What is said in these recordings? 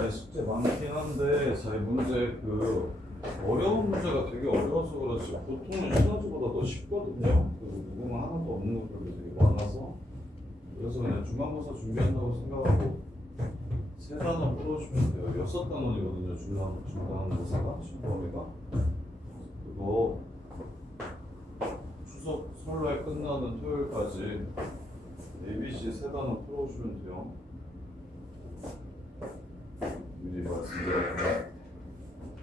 잘 숙제 많긴 한데 잘 문제 어려운 문제가 되게 어려워서 그렇지 보통은 시너지보다 더 쉽거든요. 그리고 무궁화 하나도 없는 것들도 되게 많아서 그래서 그냥 중간고사 준비한다고 생각하고 세 단원 풀어주시면 돼요. 6단원이거든요. 중간고사가 시험 범위가 그거 추석 설날 끝나는 토요일까지 ABC 세 단원 풀어주시면 돼요. 미리 말씀드려요. 자,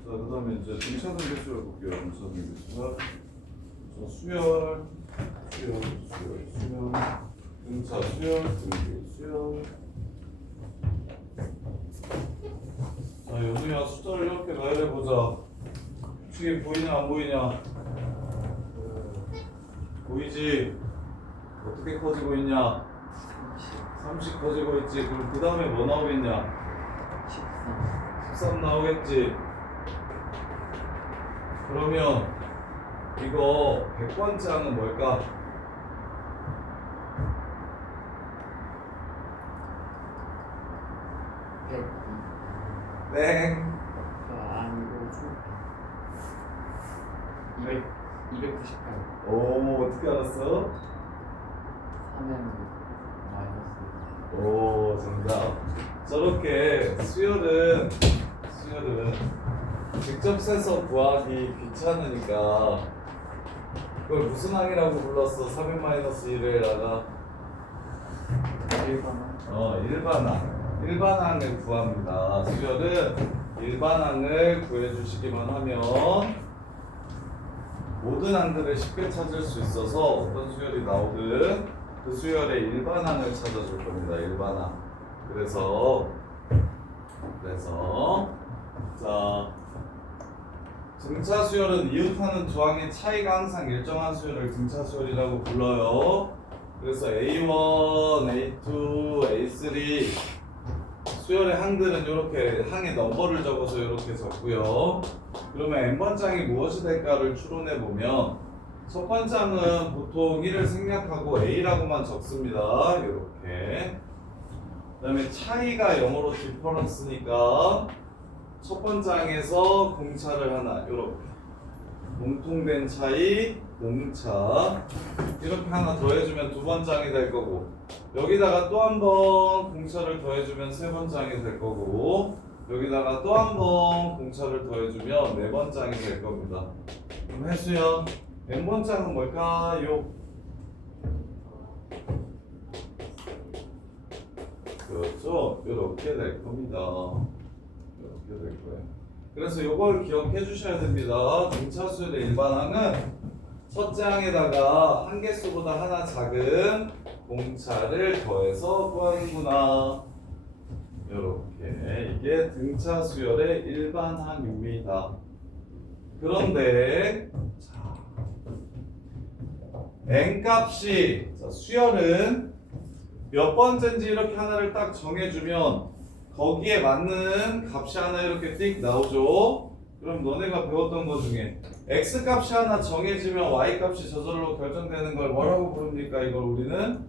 그 다음에 이제 등차선 개수를 볼게요. 등차선 개수가 수열, 등차 수열, 등기 수열. 자, 연우야 숫자를 이렇게 나열해보자. 혹시 보이냐 안 보이냐? 보이지? 어떻게 커지고 있냐? 30 커지고 있지. 그럼 그 다음에 뭐 나오겠냐? 13 나오겠지. 그러면 이거 100번째 항은 뭘까? 100. 땡. 아니고 298. 오, 어떻게 알았어? 3m 마이너스. 오, 정답. 저렇게 수열은 직접 세서 구하기 귀찮으니까 그걸 무슨 항이라고 불렀어? 3n-1에다가 1번은 일반항을 구합니다. 수열은 일반항을 구해주시기만 하면 모든 항들을 쉽게 찾을 수 있어서 어떤 수열이 나오든 그 수열의 일반항을 찾아줄 겁니다. 일반항. 그래서 자, 등차 수열은 이웃하는 두 항의 차이가 항상 일정한 수열을 등차 수열이라고 불러요. 그래서 A1, A2, A3 수열의 항들은 이렇게 항의 넘버를 적어서 이렇게 적고요. 그러면 n번장이 무엇이 될까를 추론해 보면 첫 번장은 보통 1을 생략하고 A라고만 적습니다. 이렇게. 그 다음에 차이가 영어로 디퍼런스니까 첫 번장에서 공차를 하나 이렇게 공통된 차이 공차 이렇게 하나 더해주면 두 번장이 될 거고 여기다가 또 한 번 공차를 더해주면 세 번장이 될 거고 여기다가 또 한 번 공차를 더해주면 네 번장이 될 겁니다. 그럼 해수연 n번장은 뭘까요? 그렇죠. 이렇게 될 겁니다. 이렇게 될 거예요. 그래서 이걸 기억해 주셔야 됩니다. 등차수열의 일반항은 첫째 항에다가 한 개수보다 하나 작은 공차를 더해서 구하는구나. 이렇게 이게 등차수열의 일반항입니다. 그런데 n값이 수열은 몇 번째인지 이렇게 하나를 딱 정해주면 거기에 맞는 값이 하나 이렇게 띡 나오죠. 그럼 너네가 배웠던 것 중에 x값이 하나 정해지면 y값이 저절로 결정되는 걸 뭐라고 부릅니까? 이걸 우리는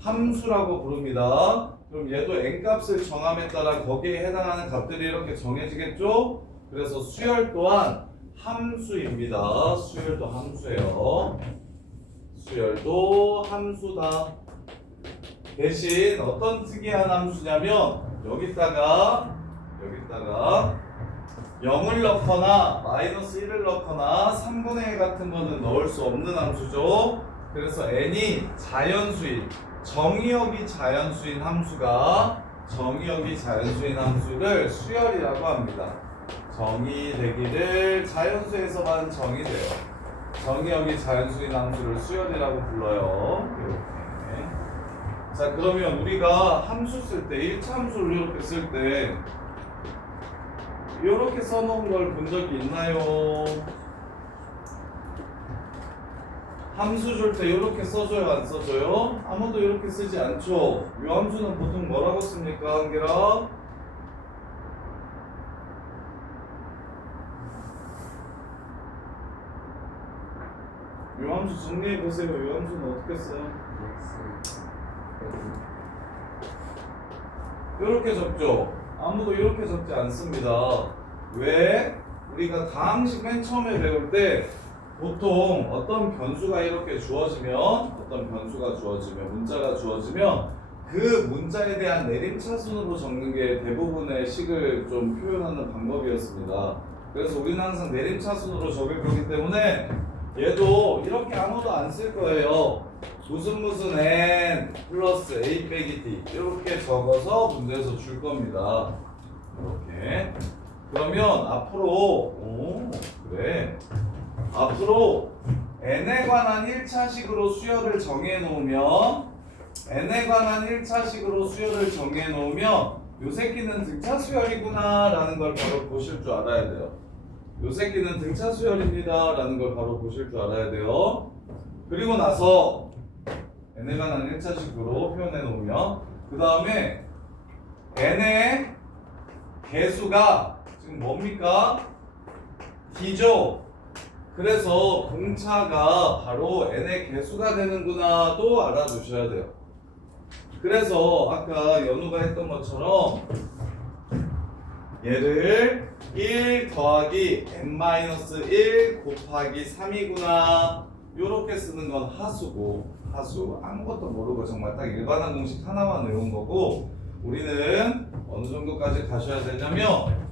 함수라고 부릅니다. 그럼 얘도 n값을 정함에 따라 거기에 해당하는 값들이 이렇게 정해지겠죠? 그래서 수열 또한 함수입니다. 수열도 함수예요. 수열도 함수다. 대신 어떤 특이한 함수냐면 여기다가 0을 넣거나 마이너스 1을 넣거나 3분의 1 같은 거는 넣을 수 없는 함수죠. 그래서 n이 자연수인 정의역이 자연수인 함수를 수열이라고 합니다. 정의되기를 자연수에서만 정의돼요. 정의역이 자연수인 함수를 수열이라고 불러요. 이렇게. 자, 그러면 우리가 함수 쓸 때 1차 함수를 이렇게 쓸 때 이렇게 써놓은 걸 본 적이 있나요? 함수 줄 때 이렇게 써줘요, 안 써줘요? 아무도 이렇게 쓰지 않죠? 이 함수는 보통 뭐라고 씁니까, 한계라? 이 함수 정리해보세요. 이 함수는 어떻게 써요? 이렇게 적죠? 아무도 이렇게 적지 않습니다. 왜? 우리가 다항식 맨 처음에 배울 때 보통 어떤 변수가 이렇게 주어지면 문자가 주어지면 그 문자에 대한 내림차순으로 적는 게 대부분의 식을 좀 표현하는 방법이었습니다. 그래서 우리는 항상 내림차순으로 적을 거기 때문에 얘도 이렇게 아무도 안 쓸 거예요. 무슨 n 플러스 a 빼기 d 이렇게 적어서 문제에서 줄 겁니다. 이렇게. 그러면 앞으로 앞으로 n에 관한 1차식으로 수열을 정해놓으면 요 새끼는 등차 수열이구나 라는 걸 바로 보실 줄 알아야 돼요. 요 새끼는 등차 수열입니다 라는 걸 바로 보실 줄 알아야 돼요. 그리고 나서 n에 관한 1차식으로 표현해 놓으면 그 다음에 n의 개수가 지금 뭡니까? d죠. 그래서 공차가 바로 n의 개수가 되는구나 도 알아두셔야 돼요. 그래서 아까 연우가 했던 것처럼 얘를 1 더하기 n-1 곱하기 3이구나 요렇게 쓰는 건 하수고 하수 아무것도 모르고 정말 딱 일반한 공식 하나만 외운 거고 우리는 어느 정도까지 가셔야 되냐면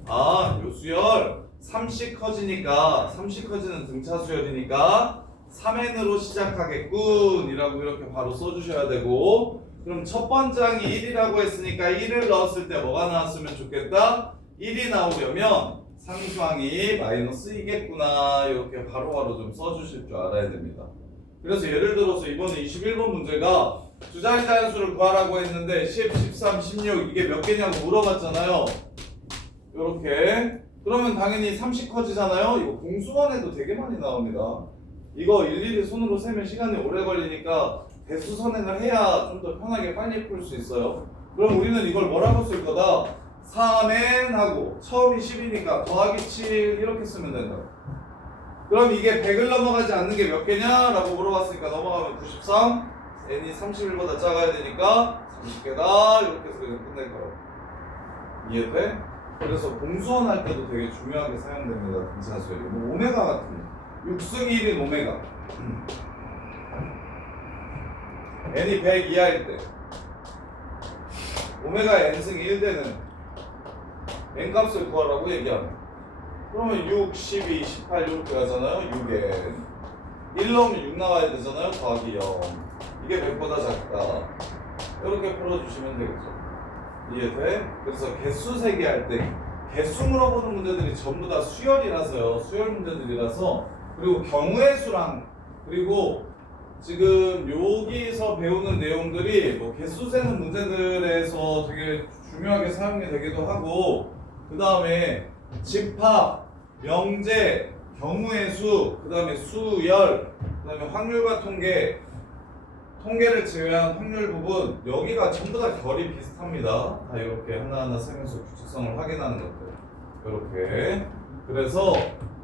요 수열 3씩 커지니까 3씩 커지는 등차 수열이니까 3n으로 시작하겠군 이라고 이렇게 바로 써주셔야 되고 그럼 첫 번장이 1이라고 했으니까 1을 넣었을 때 뭐가 나왔으면 좋겠다? 1이 나오려면 상수항이 -2겠구나 이렇게 바로바로 좀 써주실 줄 알아야 됩니다. 그래서 예를 들어서 이번에 21번 문제가 두 자리 자연수를 구하라고 했는데 10, 13, 16 이게 몇 개냐고 물어봤잖아요. 이렇게 그러면 당연히 30 커지잖아요. 이거 공수원에도 되게 많이 나옵니다. 이거 일일이 손으로 세면 시간이 오래 걸리니까 대수 선행을 해야 좀 더 편하게 빨리 풀 수 있어요. 그럼 우리는 이걸 뭐라고 쓸 거다? 3n 하고 처음이 10이니까 더하기 7 이렇게 쓰면 된다. 그럼 이게 100을 넘어가지 않는 게 몇 개냐? 라고 물어봤으니까 넘어가면 93 n이 31보다 작아야 되니까 30개다 이렇게 해서 그냥 끝낼 거예요. 이해돼? 그래서 공수원 할 때도 되게 중요하게 사용됩니다. 등차 수열이 뭐 오메가 같은 거 6승 1인 오메가 n이 100 이하일 때 오메가 n승 1대는 n 값을 구하라고 얘기하면 그러면 6, 12, 18 이렇게 가잖아요. 6n 1 넣으면 6 나와야 되잖아요. 더하기 0 이게 100보다 작다 이렇게 풀어주시면 되겠죠. 이해돼? 그래서 개수 세기 할 때 개수 물어보는 문제들이 전부 다 수열이라서요. 수열 문제들이라서 그리고 경우의 수랑 그리고 지금 여기서 배우는 내용들이 뭐 개수 세는 문제들에서 되게 중요하게 사용이 되기도 하고 그 다음에 집합, 명제, 경우의 수, 그 다음에 수열, 그 다음에 확률과 통계를 제외한 확률 부분 여기가 전부 다 결이 비슷합니다. 다 이렇게 하나하나 세면서 규칙성을 확인하는 것들 이렇게 그래서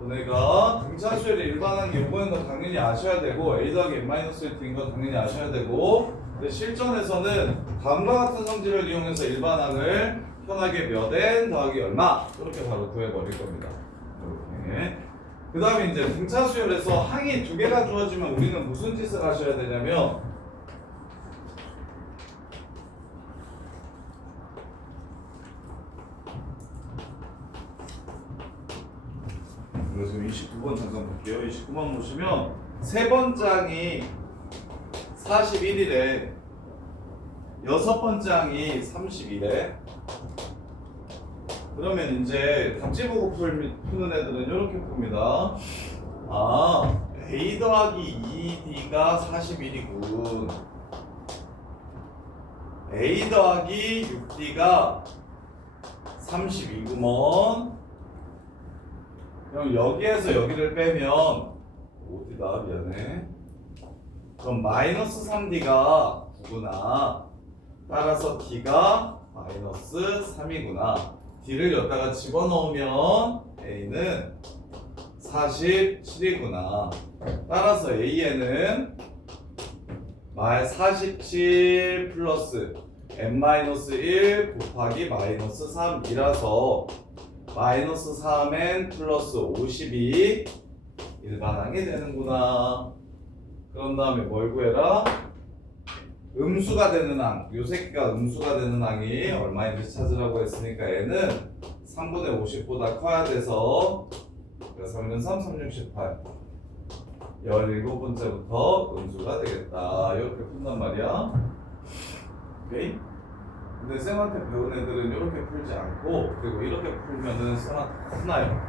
너네가 등차 수열이 일반한 게 요거인 건 당연히 아셔야 되고 a 더하기 n-1t인 건 당연히 아셔야 되고 근데 실전에서는 다음과 같은 성질을 이용해서 일반항을 편하게 몇 n 더하기 얼마 이렇게 바로 구해버릴 겁니다. 이렇게 그 다음에 이제 등차 수열에서 항이 두 개가 주어지면 우리는 무슨 짓을 하셔야 되냐면 지금 29번 잠깐 볼게요. 29번 보시면 세 번장이 41이래 여섯 번장이 31에 그러면 이제 답지 보고 푸는 애들은 이렇게 풉니다. a 더하기 2d가 41이군 a 더하기 6d가 32구먼 그럼 여기에서 여기를 빼면 어디다 미안해 그럼 마이너스 3d가 9구나 따라서 d가 마이너스 3이구나 d를 여기다가 집어넣으면 a는 47이구나 따라서 a에는 47 플러스 n-1 곱하기 마이너스 3이라서 마이너스 3n 플러스 50이 일반항이 되는구나. 그런 다음에 뭘 구해라? 음수가 되는 항, 요 새끼가 음수가 되는 항이 얼마인지 찾으라고 했으니까 얘는 3분의 50보다 커야 돼서 3은 3, 3, 68 17번째부터 음수가 되겠다. 이렇게 푼단 말이야. 오케이? 근데 쌤한테 배운 애들은 이렇게 풀지 않고 그리고 이렇게 풀면은 쌤한테 혼나요.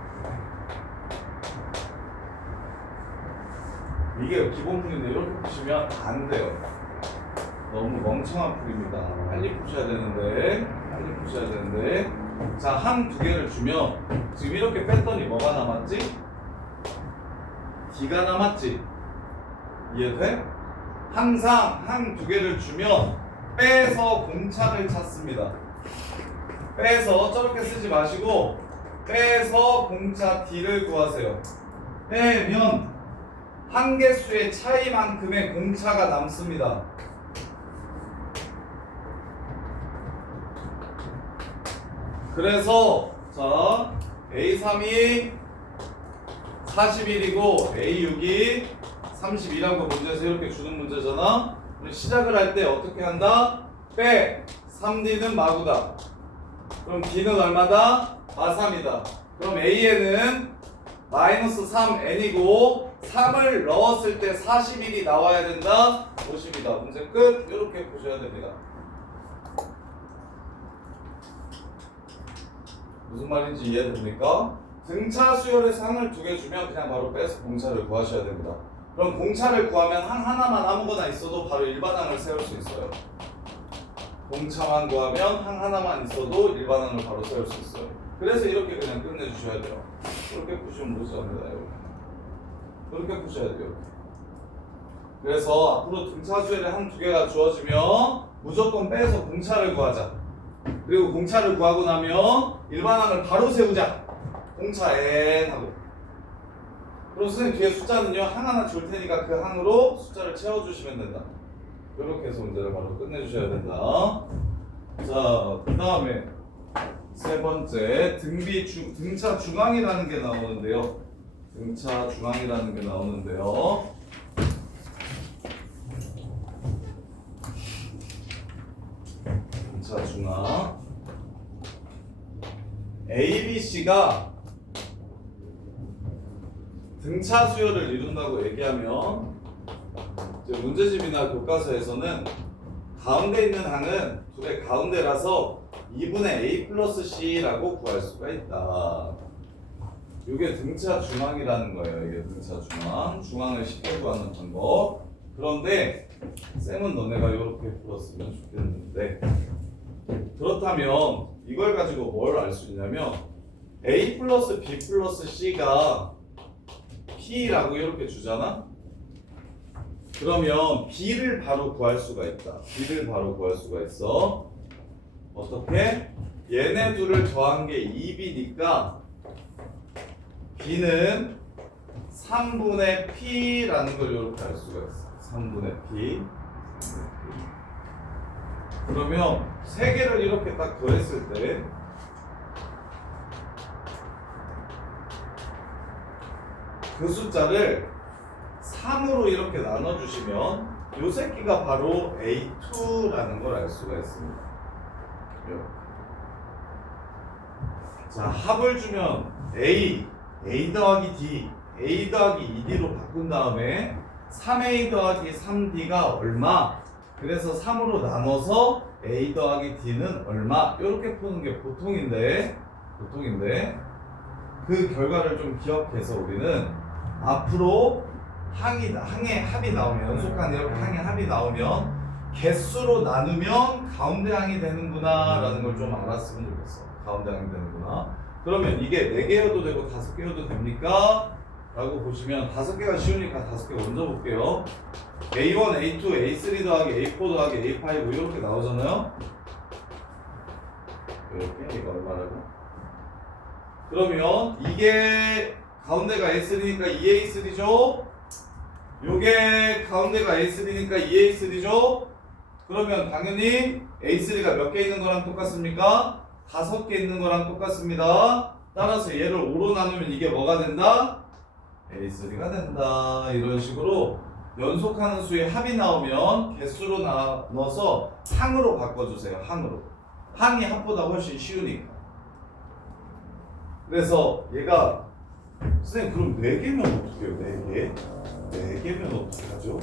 이게 기본 풀인데 이렇게 푸시면 안 돼요. 너무 멍청한 풀입니다. 빨리 푸셔야 되는데 자, 항 두 개를 주면 지금 이렇게 뺐더니 뭐가 남았지? D가 남았지? 이해돼? 항상 항 두 개를 주면 빼서 공차를 찾습니다. 빼서 저렇게 쓰지 마시고 빼서 공차 D를 구하세요. 빼면 한 개수의 차이만큼의 공차가 남습니다. 그래서 자 A3이 41이고 A6이 32라고 문제에서 이렇게 주는 문제잖아. 우리 시작을 할 때 어떻게 한다? 빼 3D는 마구다. 그럼 D는 얼마다? 마3이다. 그럼 A에는 마이너스 3n이고 3을 넣었을 때 41이 나와야 된다. 50이다. 문제 끝. 이렇게 보셔야 됩니다. 무슨 말인지 이해됩니까? 등차 수열에서 항을 두 개 주면 그냥 바로 빼서 공차를 구하셔야 됩니다. 그럼 공차를 구하면 항 하나만 아무거나 있어도 바로 일반항을 세울 수 있어요. 공차만 구하면 항 하나만 있어도 일반항을 바로 세울 수 있어요. 그래서 이렇게 그냥 끝내주셔야 돼요. 이렇게 푸시면 무지합니다. 이렇게 푸셔야 돼요. 그래서 앞으로 등차 수열에 항 두 개가 주어지면 무조건 빼서 공차를 구하자. 그리고 공차를 구하고 나면 일반항을 바로 세우자. 공차 n 하고. 그럼 선생님 뒤에 숫자는요 항 하나 줄 테니까 그 항으로 숫자를 채워주시면 된다. 이렇게 해서 문제를 바로 끝내주셔야 된다. 자, 그 다음에 세 번째 등차 중앙이라는 게 나오는데요. 등차 중앙이라는 게 나오는데요. 등차 중앙 A, B, C가 등차 수열을 이룬다고 얘기하면 이제 문제집이나 교과서에서는 가운데 있는 항은 두 개 가운데라서 2분의 A 플러스 C라고 구할 수가 있다. 이게 등차 중앙이라는 거예요. 이게 등차 중앙. 중앙을 쉽게 구하는 방법. 그런데 쌤은 너네가 이렇게 풀었으면 좋겠는데 그렇다면 이걸 가지고 뭘 알 수 있냐면 A 플러스 B 플러스 C가 P라고 이렇게 주잖아? 그러면 B를 바로 구할 수가 있다. B를 바로 구할 수가 있어. 어떻게? 얘네 둘을 더한 게 2B니까 B는 3분의 P라는 걸 이렇게 알 수가 있어. 3분의 P. 그러면 세 개를 이렇게 딱 더했을 때 그 숫자를 3으로 이렇게 나눠주시면 요 새끼가 바로 A2라는 걸 알 수가 있습니다. 자, 합을 주면 A 더하기 D, A 더하기 2D로 바꾼 다음에 3A 더하기 3D가 얼마? 그래서 3으로 나눠서 A 더하기 D는 얼마? 이렇게 푸는 게 보통인데 그 결과를 좀 기억해서 우리는 앞으로 항의 합이 나오면 연속한 이렇게 항의 합이 나오면 개수로 나누면 가운데 항이 되는구나 라는 걸 좀 알았으면 좋겠어. 가운데 항이 되는구나. 그러면 이게 4개여도 되고 5개여도 됩니까? 라고 보시면 5개가 쉬우니까 5개 먼저 볼게요. A1, A2, A3 더하기 A4 더하기 A5 이렇게 나오잖아요. 이렇게 이거 얼마라고? 그러면 이게 가운데가 A3니까 2A3죠? 요게 가운데가 A3니까 2A3죠? 그러면 당연히 A3가 몇 개 있는 거랑 똑같습니까? 5개 있는 거랑 똑같습니다. 따라서 얘를 5로 나누면 이게 뭐가 된다? A3가 된다. 이런 식으로 연속하는 수의 합이 나오면 개수로 나눠서 항으로 바꿔주세요. 항으로. 항이 합보다 훨씬 쉬우니까. 그래서 얘가 선생님 그럼 4개면 어떻게 해요? 4개? 4개면 어떻게 하죠?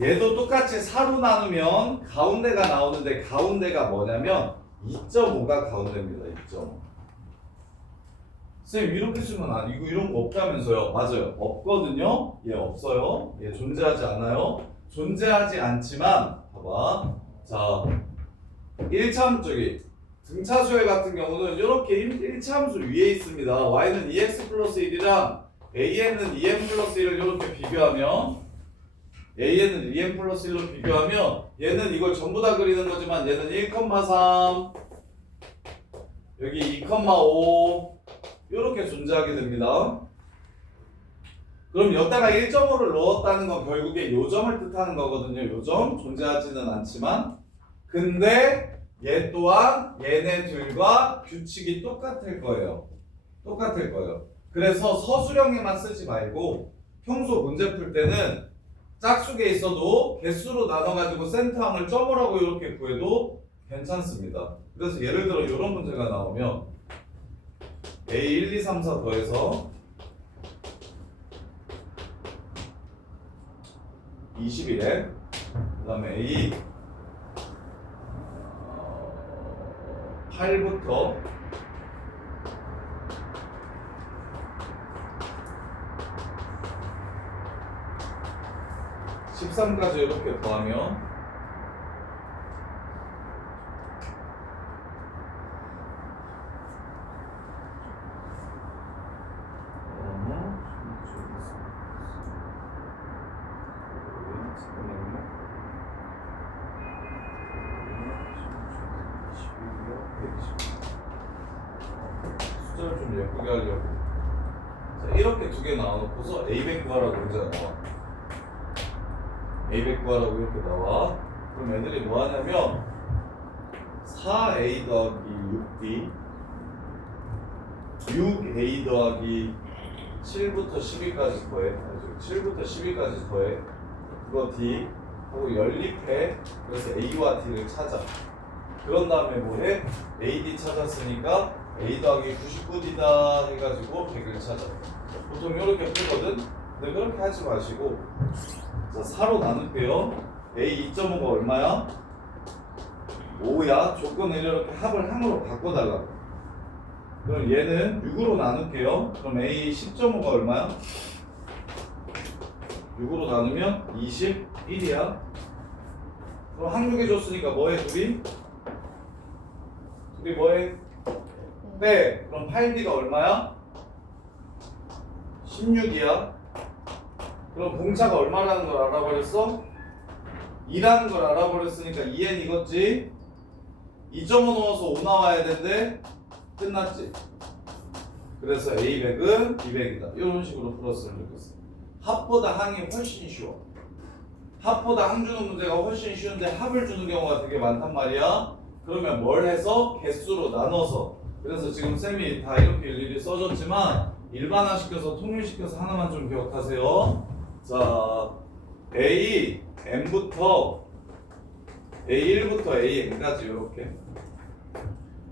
얘도 똑같이 4로 나누면 가운데가 나오는데 가운데가 뭐냐면 2.5가 가운데입니다. 2.5. 선생님 이렇게 쓰면 이거 이런 거 없다면서요? 맞아요. 없거든요. 얘 없어요. 얘 존재하지 않아요. 존재하지 않지만 봐봐. 자 1차 저기 등차수열 같은 경우는 이렇게 1차 함수 위에 있습니다. y는 2x 플러스 1이랑 an은 2n 플러스 1을 이렇게 비교하면 an은 2n 플러스 1로 비교하면 얘는 이걸 전부 다 그리는 거지만 얘는 1,3 여기 2,5 이렇게 존재하게 됩니다. 그럼 여기다가 1.5를 넣었다는 건 결국에 요점을 뜻하는 거거든요. 요점 존재하지는 않지만 근데 얘 또한 얘네들과 규칙이 똑같을 거예요. 똑같을 거예요. 그래서 서술형에만 쓰지 말고 평소 문제 풀 때는 짝수에 있어도 개수로 나눠가지고 센터항을 점으라고 이렇게 구해도 괜찮습니다. 그래서 예를 들어 이런 문제가 나오면 A 1, 2, 3, 4 더해서 21에 그 다음에 A 8부터 13까지 이렇게 더하면 숫자를 좀 예쁘게 하려고 자, 이렇게 두 개 나와놓고서 A100 구하라고 문제가 나와. A100 구하라고 이렇게 나와. 그럼 애들이 뭐 하냐면 4A 더하기 6D 6A 더하기 7부터 12까지 더해 7부터 12까지 더해 그거 D 하고 연립해. 그래서 A와 D를 찾아. 그런 다음에 뭐해? AD 찾았으니까 A 더하기 99D다 해가지고 100을 찾아. 보통 이렇게 풀거든? 근데 그렇게 하지 마시고 자 4로 나눌게요. A 2.5가 얼마야? 5야. 조건을 이렇게 합을 항으로 바꿔달라고. 그럼 얘는 6으로 나눌게요. 그럼 A 10.5가 얼마야? 6으로 나누면 21이야. 그럼 항6에 줬으니까 뭐해 둘이? 둘이 뭐해? 빼. 그럼 8D가 얼마야? 16이야. 그럼 공차가 얼마라는 걸 알아버렸어? 2라는 걸 알아버렸으니까 2n 이거지? 2.5 넣어서 5 나와야 되는데 끝났지? 그래서 A100은 200이다. 이런 식으로 풀었으면 좋겠어. 합보다 항이 훨씬 쉬워. 합보다 항 주는 문제가 훨씬 쉬운데 합을 주는 경우가 되게 많단 말이야. 그러면 뭘 해서? 개수로 나눠서. 그래서 지금 쌤이 다 이렇게 일일이 써줬지만 일반화시켜서 통일시켜서 하나만 좀 기억하세요. 자, A, M부터 A1부터 AN까지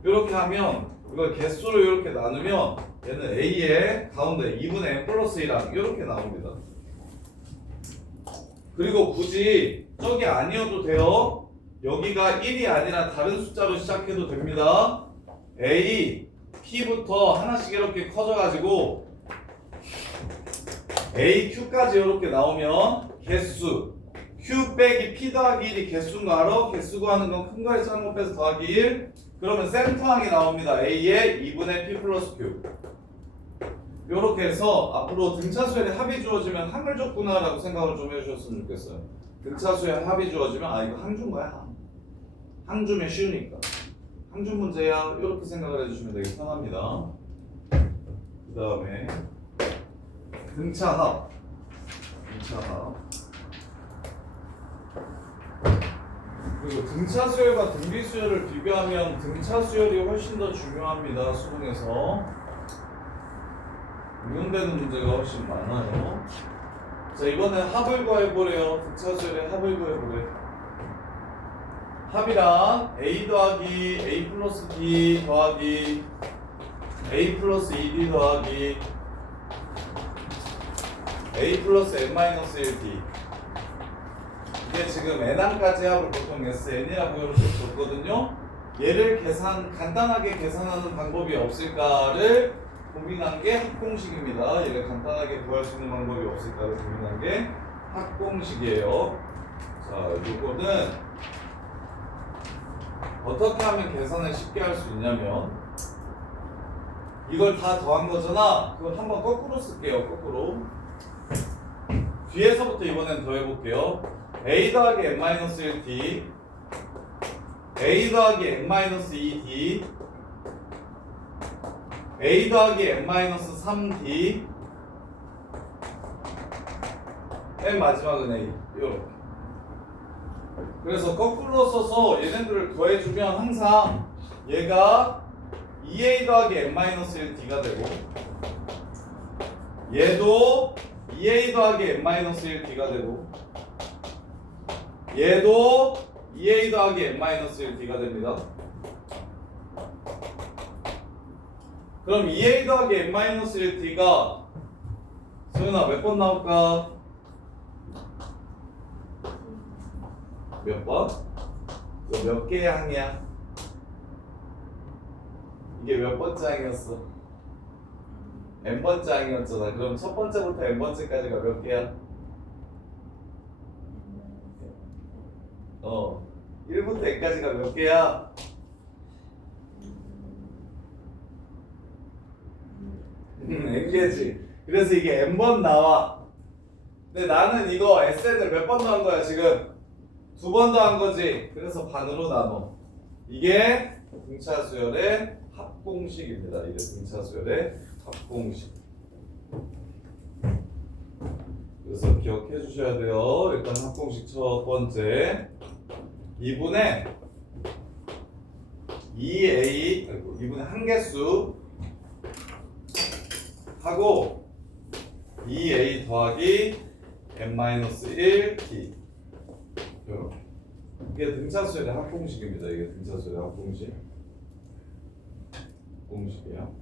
이렇게 하면 이걸 개수로 이렇게 나누면 얘는 A의 가운데 2분의 N 플러스 1항 이렇게 나옵니다. 그리고 굳이 저기 아니어도 돼요. 여기가 1이 아니라 다른 숫자로 시작해도 됩니다. A, P부터 하나씩 이렇게 커져가지고 A, Q까지 이렇게 나오면 개수 Q 빼기 P 더하기 1이 개수인 거 알아? 개수 구하는 건 큰 거에 작은 거 빼서 더하기 1 그러면 센터항이 나옵니다. A에 2분의 P 플러스 Q 요렇게 해서 앞으로 등차수열의 합이 주어지면 항을 줬구나 라고 생각을 좀 해주셨으면 좋겠어요. 등차수열의 합이 주어지면 아 이거 항준 거야. 항주면 쉬우니까 항준 문제야 이렇게 생각을 해주시면 되게 편합니다. 그 다음에 등차합 그리고 등차 수열과 등비 수열을 비교하면 등차 수열이 훨씬 더 중요합니다. 수능에서 응용되는 문제가 훨씬 많아요. 자, 이번엔 합을 구해보래요. 등차 수열의 합을 구해보래. 합이란 a 더하기 a 플러스 b 더하기 a 플러스 2d 더하기 a 플러스 n 마이너스 1d. 이게 지금 n항까지 합을 보통 SN이라고 이렇게 줬거든요. 얘를 간단하게 계산하는 방법이 없을까를 고민한 게 합공식입니다. 얘를 간단하게 구할 수 있는 방법이 없을까를 고민한 게 합공식이에요. 자, 이거는 어떻게 하면 계산을 쉽게 할 수 있냐면 이걸 다 더한 거잖아. 그걸 한번 거꾸로 쓸게요. 거꾸로. 뒤에서부터 이번엔 더 해볼게요. a 더하기 n-1t a 더하기 n-2d a 더하기 n-3d 맨 마지막은 a 이렇게. 그래서 거꾸로 써서 얘네들을 더해주면 항상 얘가 2a 더하기 n-1t가 되고 얘도 2a 더하기 n-1t가 되고 얘도 2a 더하기 n-1t가 됩니다. 그럼 2a 더하기 n-1t가 소연아 몇 번 나올까? 몇 번? 이거 몇 개의 항이야? 이게 몇 번째 항이었어? n번째 항이었잖아. 그럼 첫 번째부터 n번째까지가 몇 개야? 1부터 n까지가 몇 개야? n개지. 그래서 이게 n번 나와. 근데 나는 이거 SN을 몇 번 더한 거야 지금? 2번 더한 거지. 그래서 반으로 나눠. 이게 등차 수열의 합공식입니다. 이게 등차 수열의 합공식. 그래서 기억해 주셔야 돼요. 일단 합공식 첫 번째 2분의 2a 2분의 한개수 하고 2a 더하기 n-1t 이게 등차수열의 합공식입니다. 이게 등차수열의 합공식 공식이에요.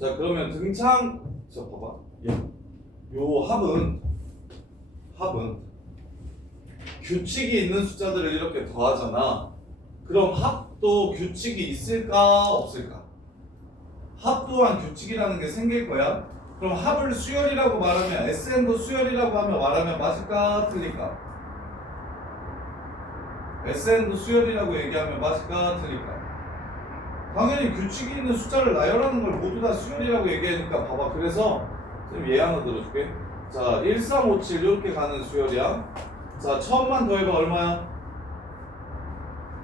자, 그러면 자 봐봐. 요 합은 규칙이 있는 숫자들을 이렇게 더하잖아. 그럼 합도 규칙이 있을까 없을까? 합 또한 규칙이라는 게 생길 거야. 그럼 합을 수열이라고 말하면 SN도 수열이라고 하면 말하면 맞을까 틀릴까? SN도 수열이라고 얘기하면 맞을까 틀릴까? 당연히 규칙이 있는 숫자를 나열하는 걸 모두 다 수열이라고 얘기하니까 봐봐. 그래서 좀 예 하나 들어줄게. 자, 1357 이렇게 가는 수열이야. 자, 처음만 더해봐 얼마야?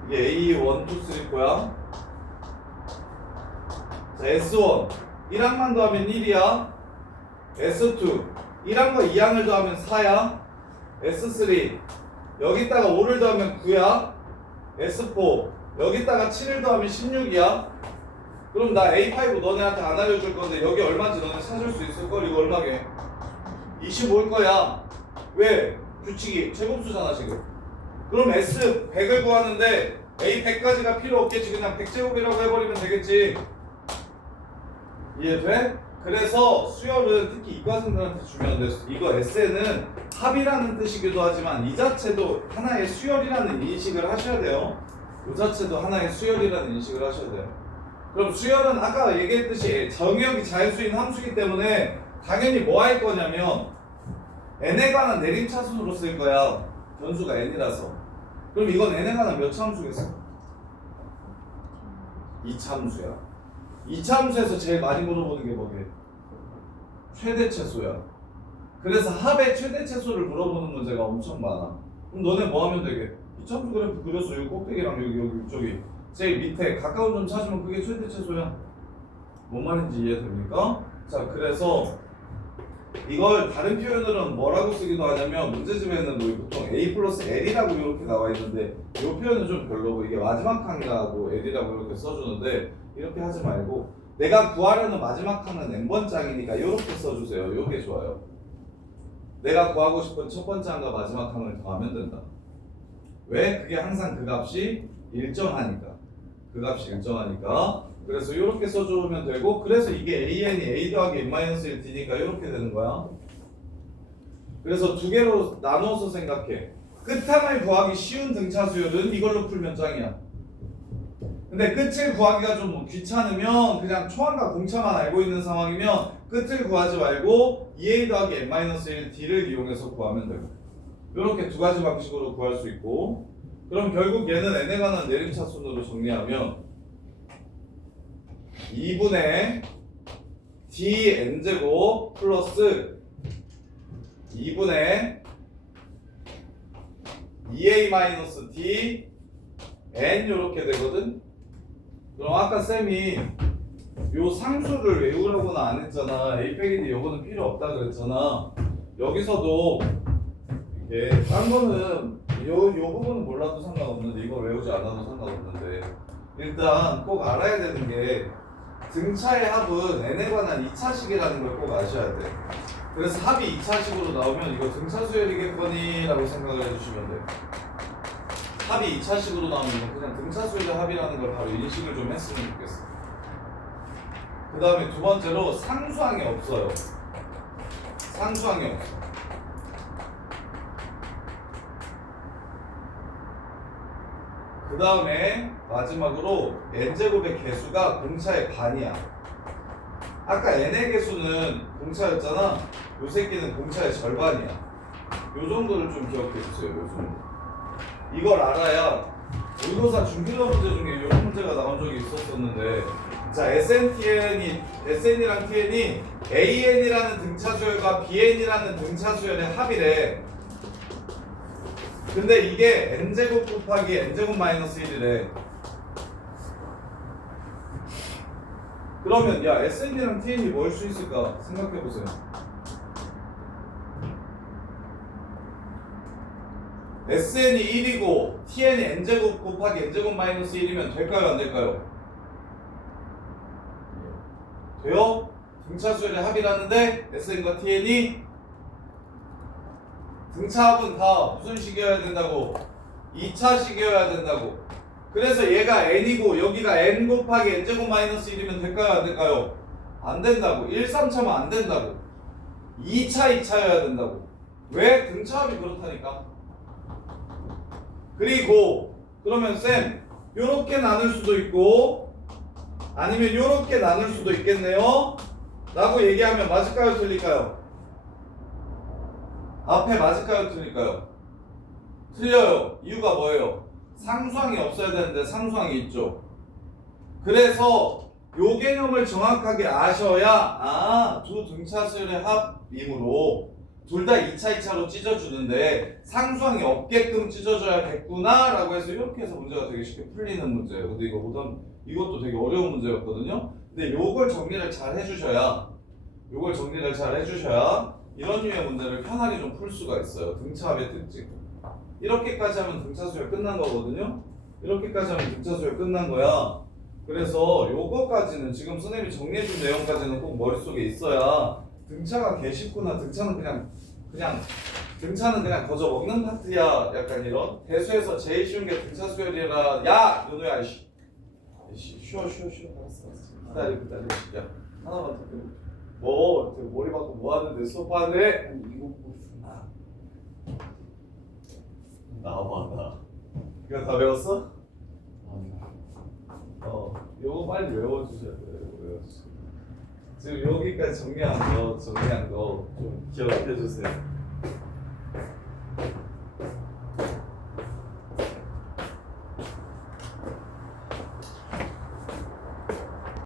이게 A1, 2, 3 거야. 자, S1 1항만 더하면 1이야. S2 1항과 2항을 더하면 4야. S3 여기다가 5를 더하면 9야. S4 여기다가 7을 더하면 16이야. 그럼 나 A5 너네한테 안 알려줄 건데 여기 얼마인지 너네 찾을 수 있을걸? 이거 얼마게? 25일 거야. 왜? 규칙이 제곱수잖아 지금. 그럼 S 100을 구하는데 A 100까지가 필요 없겠지. 그냥 100제곱이라고 해버리면 되겠지. 이해돼? 그래서 수열은 특히 이과생들한테 중요한데 이거 SN은 합이라는 뜻이기도 하지만 이 자체도 하나의 수열이라는 인식을 하셔야 돼요. 이 자체도 하나의 수열이라는 인식을 하셔야 돼요. 그럼 수열은 아까 얘기했듯이 정의역이 자연수인 함수이기 때문에 당연히 뭐 할 거냐면 n에 관한 내림차순으로 쓸 거야. 변수가 n이라서. 그럼 이건 n에 관한 몇 참수겠어? 2참수야. 2참수에서 제일 많이 물어보는 게 뭐게? 최대최소야. 그래서 합의 최대최소를 물어보는 문제가 엄청 많아. 그럼 너네 뭐 하면 되게? 2참수 그래프 그려서 여기 꼭대기랑 여기 이쪽이 제일 밑에 가까운 점 찾으면 그게 최대최소야. 뭔 말인지 이해됩니까? 자, 그래서 이걸 다른 표현으로는 뭐라고 쓰기도 하냐면 문제집에는 뭐 보통 A 플러스 L이라고 이렇게 나와 있는데 이 표현은 좀 별로고 이게 마지막 항이라고 L이라고 이렇게 써주는데 이렇게 하지 말고 내가 구하려는 마지막 항은 n번짝이니까 이렇게 써주세요. 이게 좋아요. 내가 구하고 싶은 첫 번째 항과 마지막 항을 더하면 된다. 왜? 그게 항상 그 값이 일정하니까. 그 값이 일정하니까. 그래서 이렇게 써주면 되고 그래서 이게 an이 a 더하기 n-1d니까 이렇게 되는 거야. 그래서 두 개로 나눠서 생각해. 끝항을 구하기 쉬운 등차수열은 이걸로 풀면 짱이야. 근데 끝을 구하기가 좀 귀찮으면 그냥 초항과 공차만 알고 있는 상황이면 끝을 구하지 말고 2a 더하기 n-1d를 이용해서 구하면 되고 이렇게 두 가지 방식으로 구할 수 있고 그럼 결국 얘는 n에 관한 내림차순으로 정리하면 2분의 dn제곱 플러스 2분의 2a-d n 이렇게 되거든. 그럼 아까 쌤이 요 상수를 외우라고는 안 했잖아. a 빼기 d 요거는 필요 없다 그랬잖아. 여기서도 이게 딴 거는 요 부분은 몰라도 상관없는데 이걸 외우지 않아도 상관없는데 일단 꼭 알아야 되는 게 등차의 합은 n에 관한 2차식이라는 걸 꼭 아셔야 돼. 그래서 합이 2차식으로 나오면 이거 등차수열이겠거니 라고 생각을 해주시면 돼요. 합이 2차식으로 나오면 이건 그냥 등차수열의 합이라는 걸 바로 인식을 좀 했으면 좋겠어. 그 다음에 두 번째로 상수항이 없어요. 상수항이 없어. 그 다음에 마지막으로 n제곱의 개수가 공차의 반이야. 아까 n의 개수는 공차였잖아. 요 새끼는 공차의 절반이야. 요 정도를 좀 기억해 주세요. 요 정도. 이걸 알아야 모의고사 중기화 문제 중에 이런 문제가 나온 적이 있었었는데 자 SN이랑 TN이 AN이라는 등차수열과 BN이라는 등차수열의 합이래. 근데 이게 n제곱 곱하기 n제곱 마이너스 1이래. 그러면 야 SN이랑 TN이 뭘 수 있을까 생각해보세요. SN이 1이고 TN이 n제곱 곱하기 n제곱 마이너스 1이면 될까요 안 될까요? 돼요? 등차수열의 합이라는데 SN과 TN이 등차합은 다 무슨 식이어야 된다고? 2차식이어야 된다고. 그래서 얘가 n이고 여기가 n 곱하기 n제곱 마이너스 1이면 될까요 안 될까요? 안 된다고. 1, 3차면 안 된다고. 2차여야 된다고. 왜? 등차합이 그렇다니까. 그리고 그러면 쌤 요렇게 나눌 수도 있고 아니면 요렇게 나눌 수도 있겠네요 라고 얘기하면 맞을까요 틀릴까요? 앞에 맞을까요 틀릴까요? 틀려요. 이유가 뭐예요? 상수항이 없어야 되는데 상수항이 있죠. 그래서 요 개념을 정확하게 아셔야 두 등차수열의 합이므로 둘 다 2차 2차로 찢어주는데 상수항이 없게끔 찢어줘야겠구나 라고 해서 이렇게 해서 문제가 되게 쉽게 풀리는 문제예요. 근데 이것도 되게 어려운 문제였거든요. 근데 요걸 정리를 잘 해주셔야 이런 류의 문제를 편하게 좀 풀 수가 있어요. 등차합의 특징. 이렇게까지 하면 등차수열 끝난 거거든요. 이렇게까지 하면 등차수열 끝난 거야. 그래서 요거까지는 지금 선생님이 정리해준 내용까지는 꼭 머릿속에 있어야 등차가 개쉽구나. 등차는 거저 먹는 파트야. 약간 이런 대수에서 제일 쉬운 게 등차수열이라. 야 연우야 이씨 쉬어 알았어 기다려 야 하나만 더 끊어. 뭐 머리 받고 뭐 하는데 수업하는데 이거 보고 있어. 나와봐. 이거 다 배웠어? 아니. 요거 빨리 외워주셔야 돼요. 외워주세요. 지금 여기까지 정리한 거 좀 기억해 주세요.